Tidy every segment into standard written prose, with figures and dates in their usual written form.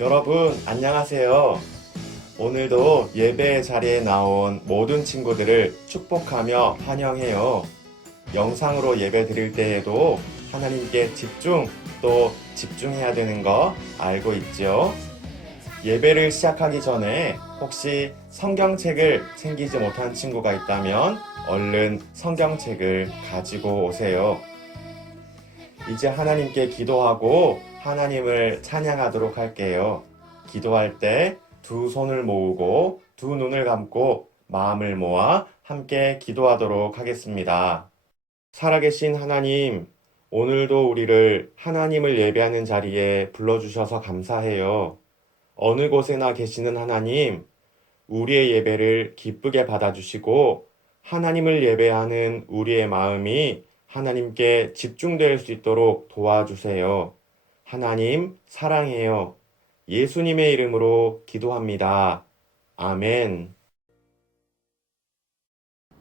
여러분, 안녕하세요. 오늘도 예배 자리에 나온 모든 친구들을 축복하며 환영해요. 영상으로 예배 드릴 때에도 하나님께 또 집중해야 되는 거 알고 있죠? 예배를 시작하기 전에 혹시 성경책을 챙기지 못한 친구가 있다면 얼른 성경책을 가지고 오세요. 이제 하나님께 기도하고 하나님을 찬양하도록 할게요. 기도할 때 두 손을 모으고 두 눈을 감고 마음을 모아 함께 기도하도록 하겠습니다. 살아계신 하나님, 오늘도 우리를 하나님을 예배하는 자리에 불러주셔서 감사해요. 어느 곳에나 계시는 하나님, 우리의 예배를 기쁘게 받아주시고 하나님을 예배하는 우리의 마음이 하나님께 집중될 수 있도록 도와주세요. 하나님, 사랑해요. 예수님의 이름으로 기도합니다. 아멘.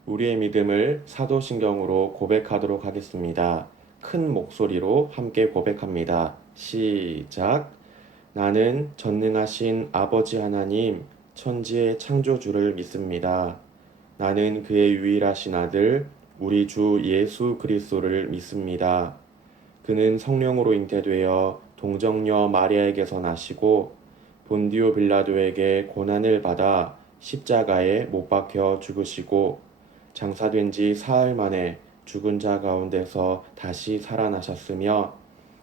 우리의 믿음을 사도신경으로 고백하도록 하겠습니다. 큰 목소리로 함께 고백합니다. 시작. 나는 전능하신 아버지 하나님, 천지의 창조주를 믿습니다. 나는 그의 유일하신 아들, 우리 주 예수 그리스도를 믿습니다. 그는 성령으로 잉태되어 동정녀 마리아에게서 나시고 본디오 빌라도에게 고난을 받아 십자가에 못 박혀 죽으시고 장사된 지 사흘 만에 죽은 자 가운데서 다시 살아나셨으며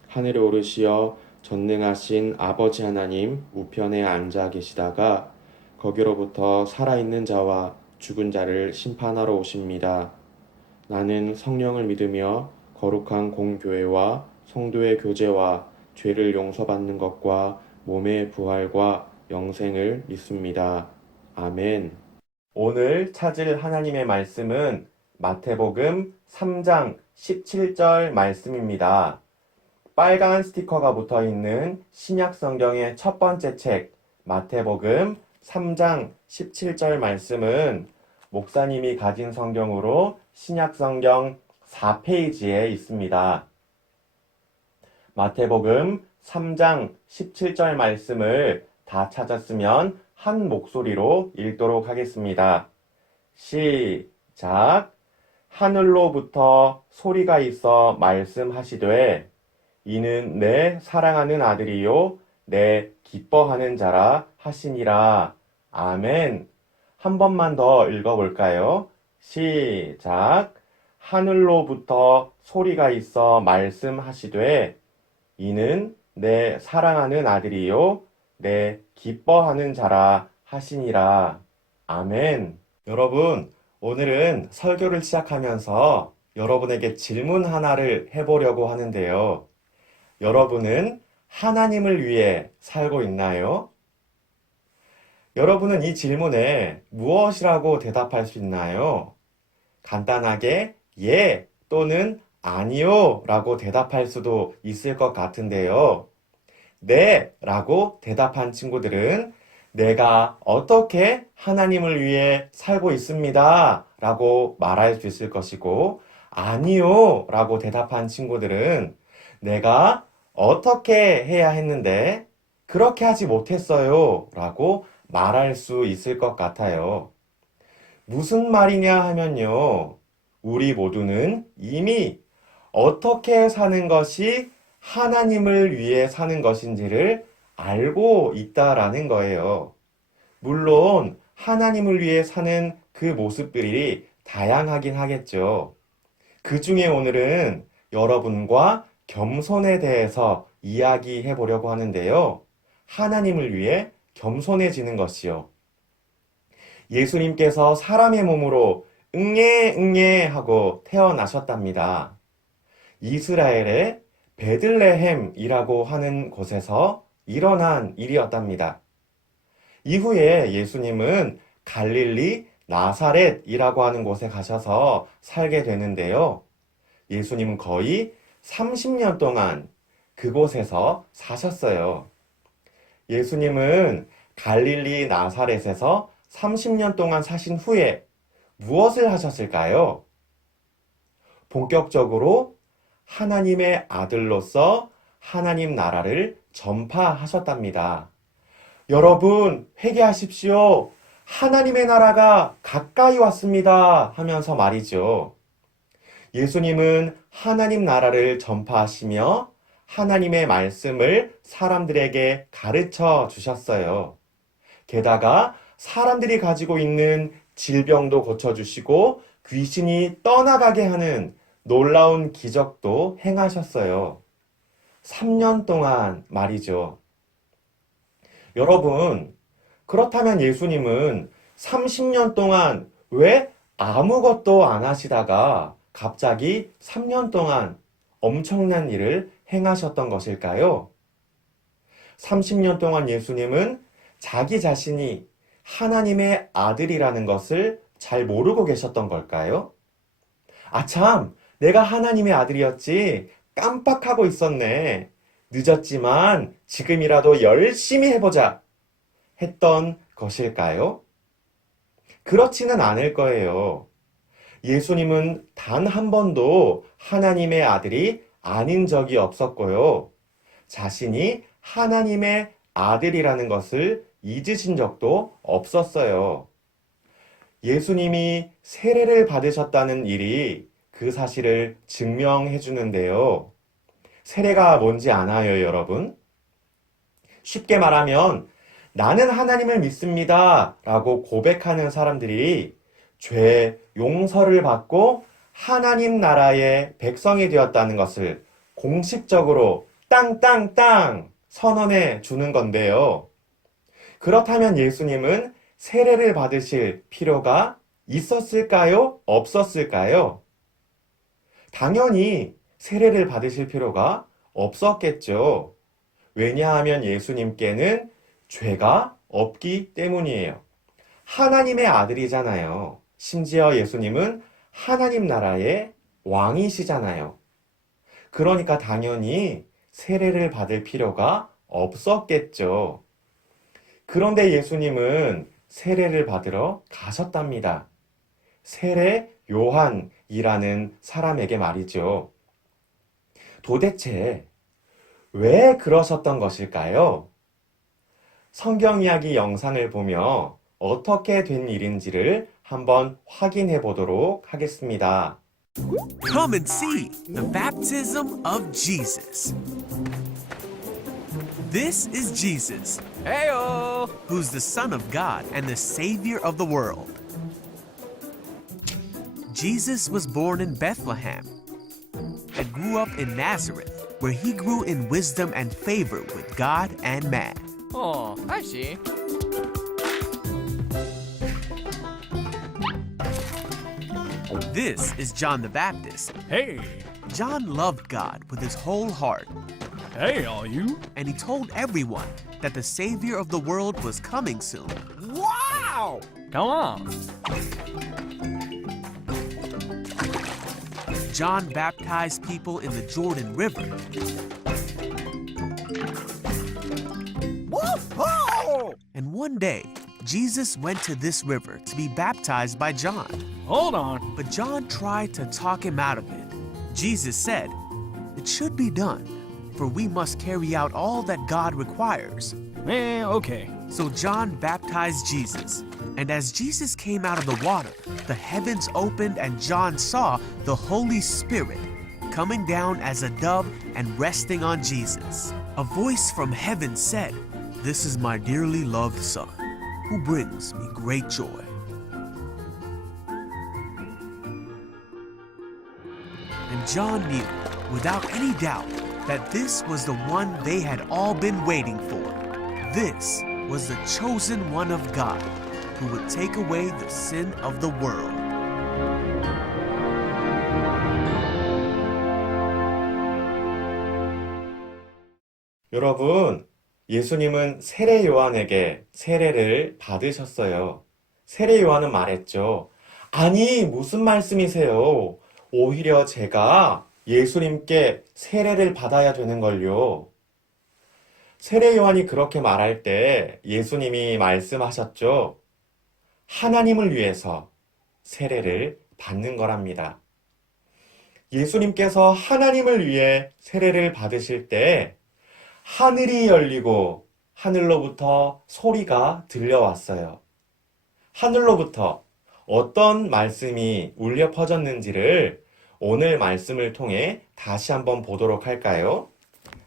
하늘에 오르시어 전능하신 아버지 하나님 우편에 앉아 계시다가 거기로부터 살아있는 자와 죽은 자를 심판하러 오십니다. 나는 성령을 믿으며 거룩한 공교회와 성도의 교제와 죄를 용서받는 것과 몸의 부활과 영생을 믿습니다. 아멘. 오늘 찾을 하나님의 말씀은 마태복음 3장 17절 말씀입니다. 빨간 스티커가 붙어 있는 신약 성경의 첫 번째 책 마태복음 3장 17절 말씀은 목사님이 가진 성경으로 신약 성경 4페이지에 있습니다. 마태복음 3장 17절 말씀을 다 찾았으면 한 목소리로 읽도록 하겠습니다. 시작. 하늘로부터 소리가 있어 말씀하시되 이는 내 사랑하는 아들이요 내 기뻐하는 자라 하시니라. 아멘. 한 번만 더 읽어볼까요? 시작. 하늘로부터 소리가 있어 말씀하시되 이는 내 사랑하는 아들이요 내 기뻐하는 자라 하시니라. 아멘. 여러분, 오늘은 설교를 시작하면서 여러분에게 질문 하나를 해보려고 하는데요. 여러분은 하나님을 위해 살고 있나요? 여러분은 이 질문에 무엇이라고 대답할 수 있나요? 간단하게 예 또는 아니요 라고 대답할 수도 있을 것 같은데요. 네 라고 대답한 친구들은 내가 어떻게 하나님을 위해 살고 있습니다 라고 말할 수 있을 것이고 아니요 라고 대답한 친구들은 내가 어떻게 해야 했는데 그렇게 하지 못했어요 라고 말할 수 있을 것 같아요. 무슨 말이냐 하면요. 우리 모두는 이미 어떻게 사는 것이 하나님을 위해 사는 것인지를 알고 있다라는 거예요. 물론 하나님을 위해 사는 그 모습들이 다양하긴 하겠죠. 그 중에 오늘은 여러분과 겸손에 대해서 이야기해 보려고 하는데요. 하나님을 위해 겸손해지는 것이요. 예수님께서 사람의 몸으로 응애 하고 태어나셨답니다. 이스라엘의 베들레헴이라고 하는 곳에서 일어난 일이었답니다. 이후에 예수님은 갈릴리 나사렛이라고 하는 곳에 가셔서 살게 되는데요. 예수님은 거의 30년 동안 그곳에서 사셨어요. 예수님은 갈릴리 나사렛에서 30년 동안 사신 후에 무엇을 하셨을까요? 본격적으로 하나님의 아들로서 하나님 나라를 전파하셨답니다. 여러분, 회개하십시오. 하나님의 나라가 가까이 왔습니다. 하면서 말이죠. 예수님은 하나님 나라를 전파하시며 하나님의 말씀을 사람들에게 가르쳐 주셨어요. 게다가 사람들이 가지고 있는 질병도 고쳐주시고 귀신이 떠나가게 하는 놀라운 기적도 행하셨어요. 3년 동안 말이죠. 여러분, 그렇다면 예수님은 30년 동안 왜 아무것도 안 하시다가 갑자기 3년 동안 엄청난 일을 행하셨던 것일까요? 30년 동안 예수님은 자기 자신이 하나님의 아들이라는 것을 잘 모르고 계셨던 걸까요? 참, 내가 하나님의 아들이었지. 깜빡하고 있었네. 늦었지만 지금이라도 열심히 해보자. 했던 것일까요? 그렇지는 않을 거예요. 예수님은 단 한 번도 하나님의 아들이 아닌 적이 없었고요. 자신이 하나님의 아들이라는 것을 잊으신 적도 없었어요. 예수님이 세례를 받으셨다는 일이 그 사실을 증명해 주는데요. 세례가 뭔지 아나요, 여러분? 쉽게 말하면 나는 하나님을 믿습니다 라고 고백하는 사람들이 죄 용서를 받고 하나님 나라의 백성이 되었다는 것을 공식적으로 땅땅땅 선언해 주는 건데요. 그렇다면 예수님은 세례를 받으실 필요가 있었을까요? 없었을까요? 당연히 세례를 받으실 필요가 없었겠죠. 왜냐하면 예수님께는 죄가 없기 때문이에요. 하나님의 아들이잖아요. 심지어 예수님은 하나님 나라의 왕이시잖아요. 그러니까 당연히 세례를 받을 필요가 없었겠죠. 그런데 예수님은 세례를 받으러 가셨답니다. 세례 요한이라는 사람에게 말이죠. 도대체 왜 그러셨던 것일까요? 성경 이야기 영상을 보며 어떻게 된 일인지를 한번 확인해 보도록 하겠습니다. Come and see the baptism of Jesus. This is Jesus, Heyo! who's the Son of God and the Savior of the world. Jesus was born in Bethlehem and grew up in Nazareth, where he grew in wisdom and favor with God and man. Oh, I see. This is John the Baptist. Hey, John loved God with his whole heart, hey, all you. and he told everyone that the Savior of the world was coming soon. Wow! Come on. John baptized people in the Jordan River, Whoa! and one day, Jesus went to this river to be baptized by John. Hold on. But John tried to talk him out of it. Jesus said, "It should be done, for we must carry out all that God requires." Okay. So John baptized Jesus. And as Jesus came out of the water, the heavens opened and John saw the Holy Spirit coming down as a dove and resting on Jesus. A voice from heaven said, "This is my dearly loved Son, who brings me great joy." And John knew, without any doubt, that this was the one they had all been waiting for. This was the chosen one of God, who would take away the sin of the world. 여러분, 예수님은 세례 요한에게 세례를 받으셨어요. 세례 요한은 말했죠. 아니, 무슨 말씀이세요? 오히려 제가 예수님께 세례를 받아야 되는걸요. 세례 요한이 그렇게 말할 때 예수님이 말씀하셨죠. 하나님을 위해서 세례를 받는 거랍니다. 예수님께서 하나님을 위해 세례를 받으실 때 하늘이 열리고 하늘로부터 소리가 들려왔어요. 하늘로부터 어떤 말씀이 울려 퍼졌는지를 오늘 말씀을 통해 다시 한번 보도록 할까요?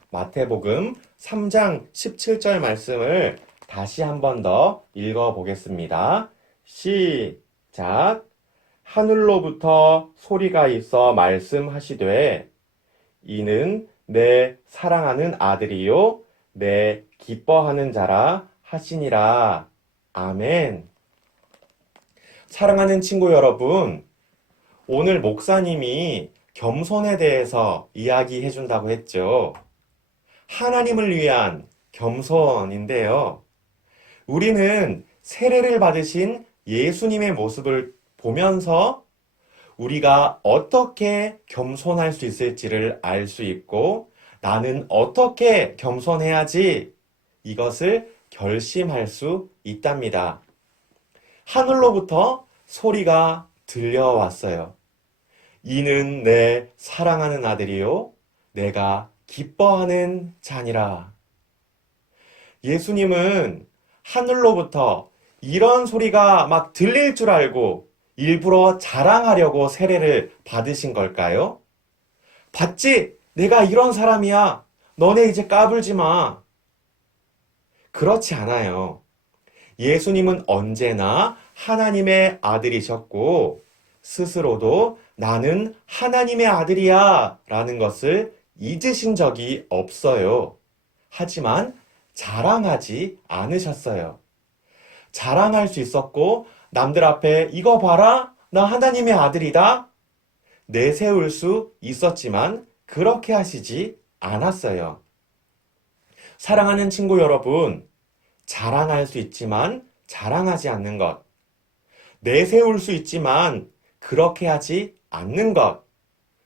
마태복음 3장 17절 말씀을 다시 한번 더 읽어보겠습니다. 시작. 하늘로부터 소리가 있어 말씀하시되 이는 내 사랑하는 아들이요 내 기뻐하는 자라 하시니라. 아멘. 사랑하는 친구 여러분, 오늘 목사님이 겸손에 대해서 이야기해 준다고 했죠. 하나님을 위한 겸손인데요. 우리는 세례를 받으신 예수님의 모습을 보면서 우리가 어떻게 겸손할 수 있을지를 알 수 있고 나는 어떻게 겸손해야지 이것을 결심할 수 있답니다. 하늘로부터 소리가 들려왔어요. 이는 내 사랑하는 아들이요 내가 기뻐하는 자니라. 예수님은 하늘로부터 이런 소리가 막 들릴 줄 알고 일부러 자랑하려고 세례를 받으신 걸까요? 봤지? 내가 이런 사람이야. 너네 이제 까불지 마. 그렇지 않아요. 예수님은 언제나 하나님의 아들이셨고 스스로도 나는 하나님의 아들이야 라는 것을 잊으신 적이 없어요. 하지만 자랑하지 않으셨어요. 자랑할 수 있었고 남들 앞에 이거 봐라, 나 하나님의 아들이다 내세울 수 있었지만 그렇게 하시지 않았어요. 사랑하는 친구 여러분, 자랑할 수 있지만 자랑하지 않는 것, 내세울 수 있지만 그렇게 하지 않는 것,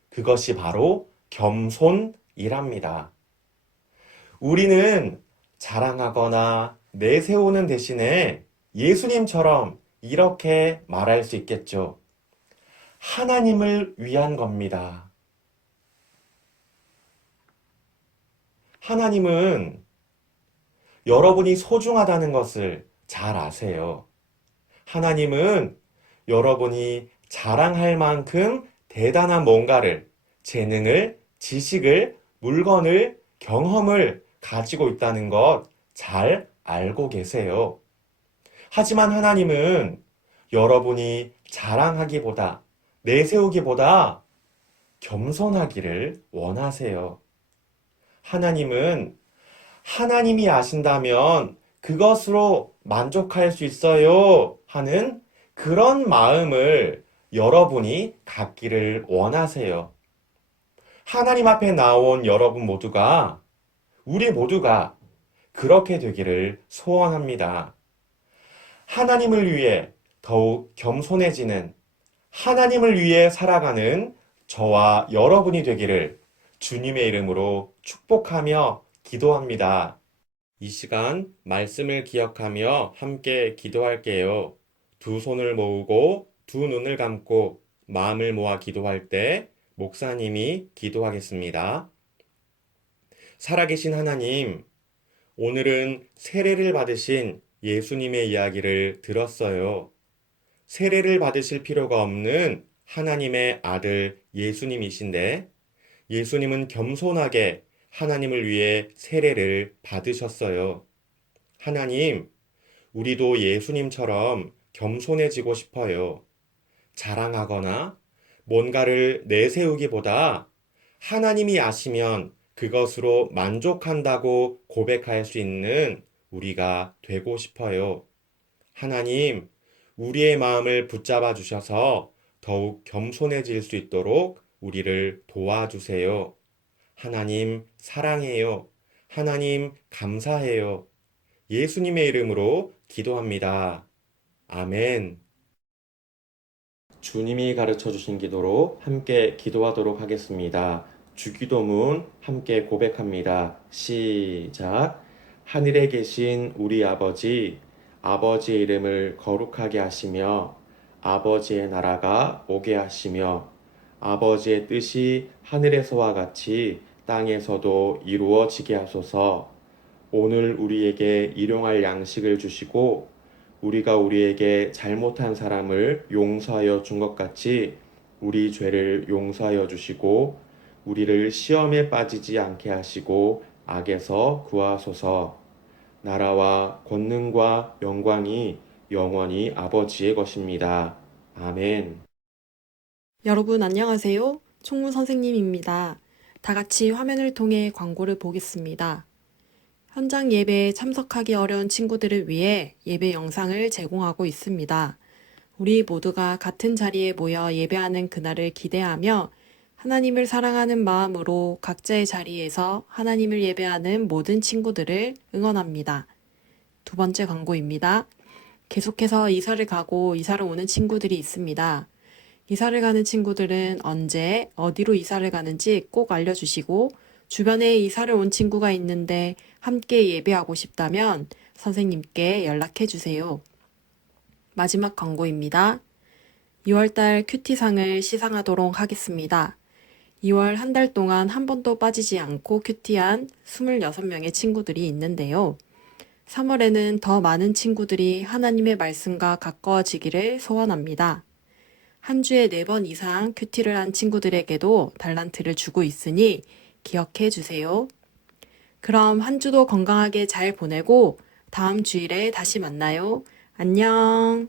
그것이 바로 겸손이랍니다. 우리는 자랑하거나 내세우는 대신에 예수님처럼 이렇게 말할 수 있겠죠. 하나님을 위한 겁니다. 하나님은 여러분이 소중하다는 것을 잘 아세요. 하나님은 여러분이 자랑할 만큼 대단한 뭔가를, 재능을, 지식을, 물건을, 경험을 가지고 있다는 것 잘 알고 계세요. 하지만 하나님은 여러분이 자랑하기보다, 내세우기보다 겸손하기를 원하세요. 하나님은 하나님이 아신다면 그것으로 만족할 수 있어요 하는 그런 마음을 여러분이 갖기를 원하세요. 하나님 앞에 나온 여러분 모두가, 우리 모두가 그렇게 되기를 소원합니다. 하나님을 위해 더욱 겸손해지는, 하나님을 위해 살아가는 저와 여러분이 되기를 주님의 이름으로 축복하며 기도합니다. 이 시간 말씀을 기억하며 함께 기도할게요. 두 손을 모으고 두 눈을 감고 마음을 모아 기도할 때 목사님이 기도하겠습니다. 살아계신 하나님, 오늘은 세례를 받으신 예수님의 이야기를 들었어요. 세례를 받으실 필요가 없는 하나님의 아들 예수님이신데 예수님은 겸손하게 하나님을 위해 세례를 받으셨어요. 하나님, 우리도 예수님처럼 겸손해지고 싶어요. 자랑하거나 뭔가를 내세우기보다 하나님이 아시면 그것으로 만족한다고 고백할 수 있는 우리가 되고 싶어요. 하나님, 우리의 마음을 붙잡아 주셔서 더욱 겸손해질 수 있도록 우리를 도와주세요. 하나님 사랑해요. 하나님 감사해요. 예수님의 이름으로 기도합니다. 아멘. 주님이 가르쳐 주신 기도로 함께 기도하도록 하겠습니다. 주기도문 함께 고백합니다. 시작. 하늘에 계신 우리 아버지, 아버지의 이름을 거룩하게 하시며 아버지의 나라가 오게 하시며 아버지의 뜻이 하늘에서와 같이 땅에서도 이루어지게 하소서. 오늘 우리에게 일용할 양식을 주시고 우리가 우리에게 잘못한 사람을 용서하여 준 것 같이 우리 죄를 용서하여 주시고 우리를 시험에 빠지지 않게 하시고 악에서 구하소서. 나라와 권능과 영광이 영원히 아버지의 것입니다. 아멘. 여러분 안녕하세요. 총무 선생님입니다. 다 같이 화면을 통해 광고를 보겠습니다. 현장 예배에 참석하기 어려운 친구들을 위해 예배 영상을 제공하고 있습니다. 우리 모두가 같은 자리에 모여 예배하는 그날을 기대하며 하나님을 사랑하는 마음으로 각자의 자리에서 하나님을 예배하는 모든 친구들을 응원합니다. 두 번째 광고입니다. 계속해서 이사를 가고 이사를 오는 친구들이 있습니다. 이사를 가는 친구들은 언제, 어디로 이사를 가는지 꼭 알려주시고 주변에 이사를 온 친구가 있는데 함께 예배하고 싶다면 선생님께 연락해 주세요. 마지막 광고입니다. 2월달 큐티상을 시상하도록 하겠습니다. 2월 한 달 동안 한 번도 빠지지 않고 큐티한 26명의 친구들이 있는데요. 3월에는 더 많은 친구들이 하나님의 말씀과 가까워지기를 소원합니다. 한 주에 4번 이상 큐티를 한 친구들에게도 달란트를 주고 있으니 기억해 주세요. 그럼 한 주도 건강하게 잘 보내고 다음 주일에 다시 만나요. 안녕.